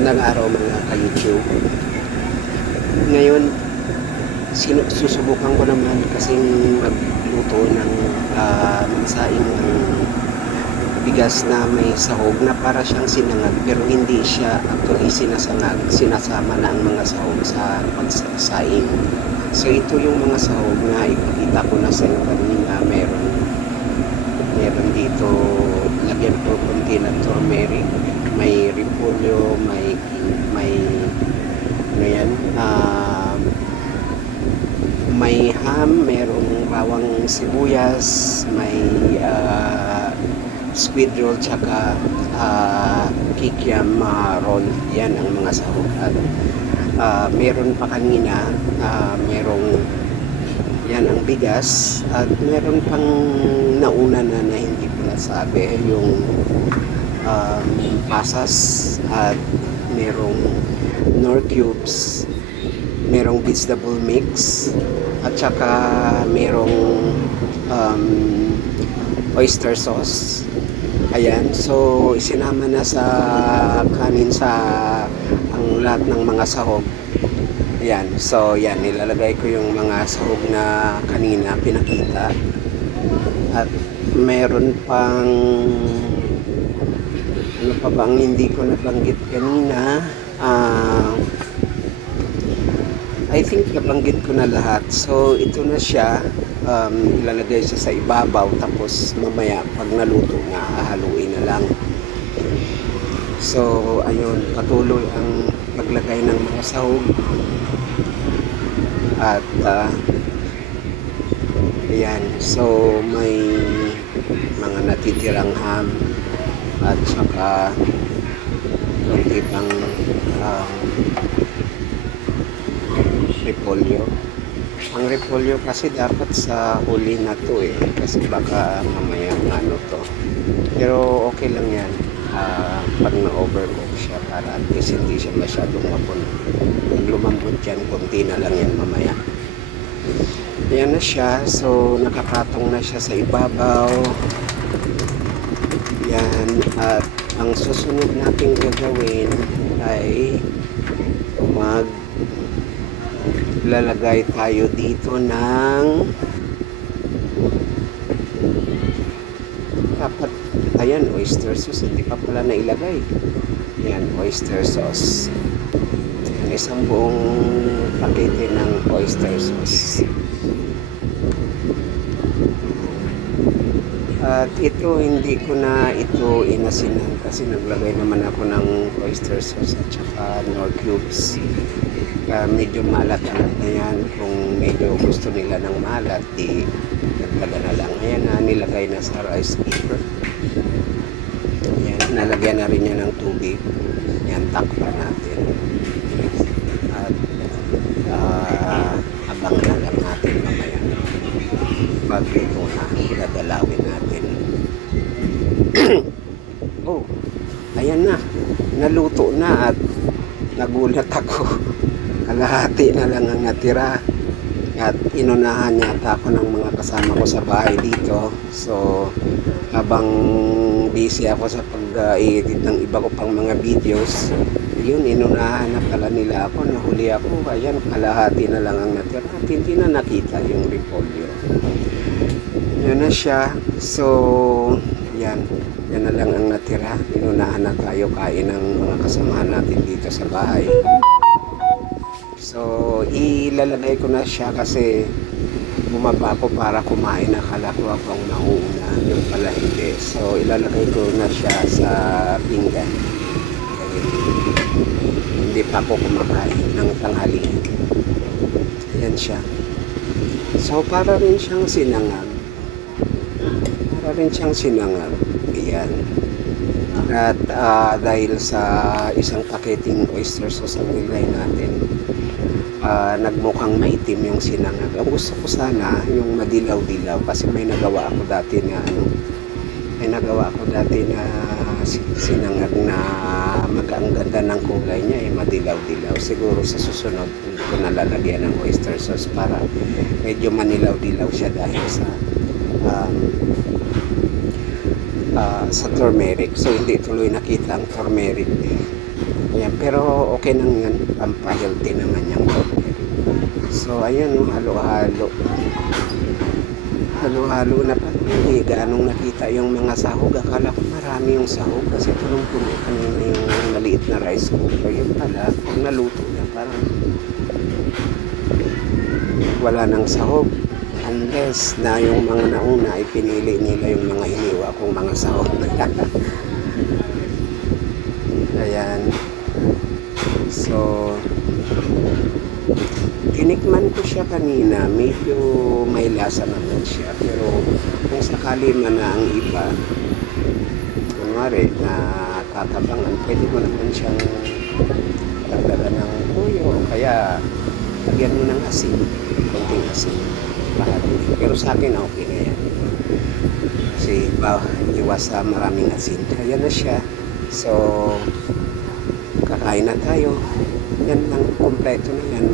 Magandang araw mga ka-YouTube. Ngayon, susubukan ko naman kasing magluto ng mansaing ng bigas na may sahog na para siyang sinangag pero hindi siya actually sinasangag. Sinasama na ang mga sahog sa pagsasaing. So ito yung mga sahog na ipakita ko na sa inyo kanina. Meron dito, lagyan ko konti ng turmeric, may repolyo, may ano yan, may ham, merong bawang sibuyas, may squid roll, tsaka kikiam roll. Yan ang mga sahog. At meron pa kanina, merong yan ang bigas, at meron pang nauna na hindi ko nasabi, yung pasas, at merong nor cubes, merong vegetable mix, at saka merong oyster sauce. Ayan, so isinama na sa kanin sa ang lahat ng mga sahog. Ayan, so yan, nilalagay ko yung mga sahog na kanina pinakita. At meron pang ano pa bang hindi ko nabanggit kanina. I think nabanggit ko na lahat. So ito na siya, ilalagay siya sa ibabaw, tapos mamaya pag naluto na hahaluin na lang. So ayun, patuloy ang paglagay ng mga sahog. At ayan, so may mga natitirang ham at saka konti pang repolyo. Ang repolyo kasi dapat sa huli na to kasi baka mamaya ano to, pero okay lang yan pag na-overcook siya, para at least hindi siya masyadong mapuno. Pag lumambot yan, konti na lang yan mamaya. Ayan na siya, so nakapatong na siya sa ibabaw. Yan, at ang susunod nating gagawin ay lalagay tayo dito ng dapat, ayan, oyster sauce, hindi pa pala nailagay. Yan, oyster sauce. Yan, isang buong pakete ng oyster sauce. At ito, hindi ko na ito inasinan kasi naglagay naman ako ng oyster sauce at saka nor cubes. Medyo malat-alat na yan. Kung medyo gusto nila ng malat, di nagtaga na lang. Ayan na, nilagay na sa rice cooker. Ayan, nalagyan na rin yan ng tubig. Yan, takpan natin. At abang na lang natin mamaya. Pagluto na, dadalawin natin. Oh, ayan na. Naluto na at nagulat ako. Kalahati na lang ang natira. At inunahan yata ako ng mga kasama ko sa bahay dito. So, habang busy ako sa pag-edit ng iba ko pang mga videos, yun, inunahan na pala nila ako. Nahuli ako. Ayan, kalahati na lang ang natira. At hindi na nakita yung repolyo. Yan na siya. So, yan. Yan na lang ang natira. Inunahan na tayo kain ng mga kasamahan natin dito sa bahay. So, ilalagay ko na siya kasi bumaba ako para kumain. Akala ko akong mauna. Yung pala hindi. So, ilalagay ko na siya sa pinggan. Hindi pa ako kumakain ng tanghali. Ayan siya. So, para rin siyang sinangag. Ayan. At dahil sa isang paketing oyster sauce ang nilay natin, nagmukhang maitim yung sinangag. Ang gusto ko sana yung madilaw-dilaw kasi may nagawa ako dati na sinangag na ang ganda ng kulay niya, madilaw-dilaw. Siguro sa susunod ko nalalagyan ng oyster sauce para medyo manilaw-dilaw siya dahil sa sa turmeric. So hindi tuloy nakita ang turmeric. Ayan, pero okay nang yan. Pampahealthy naman yung turmeric. So ayan, halo-halo. Halo-halo na pa. Hindi ganong nakita yung mga sahog. Akala ko marami yung sahog kasi punong-puno kanina yung maliit na rice cooker. Yun pala, pag naluto na parang wala nang sahog. Unless na yung mga nauna ay pinili nila yung mga hiniwa kong mga sahog. Ayan. So, tinikman ko siya kanina. Medyo may lasa naman siya. Pero kung sakali man na ang iba, kunwari na tatabangan, pwede mo naman siyang dagdagan ng tuyo o kaya lagyan mo ng asin. Konting asin. Pero sa akin okay na yan. Kasi iwas sa maraming asin. Ayan na siya. So, kakain na tayo. Yan lang, kompleto na yan.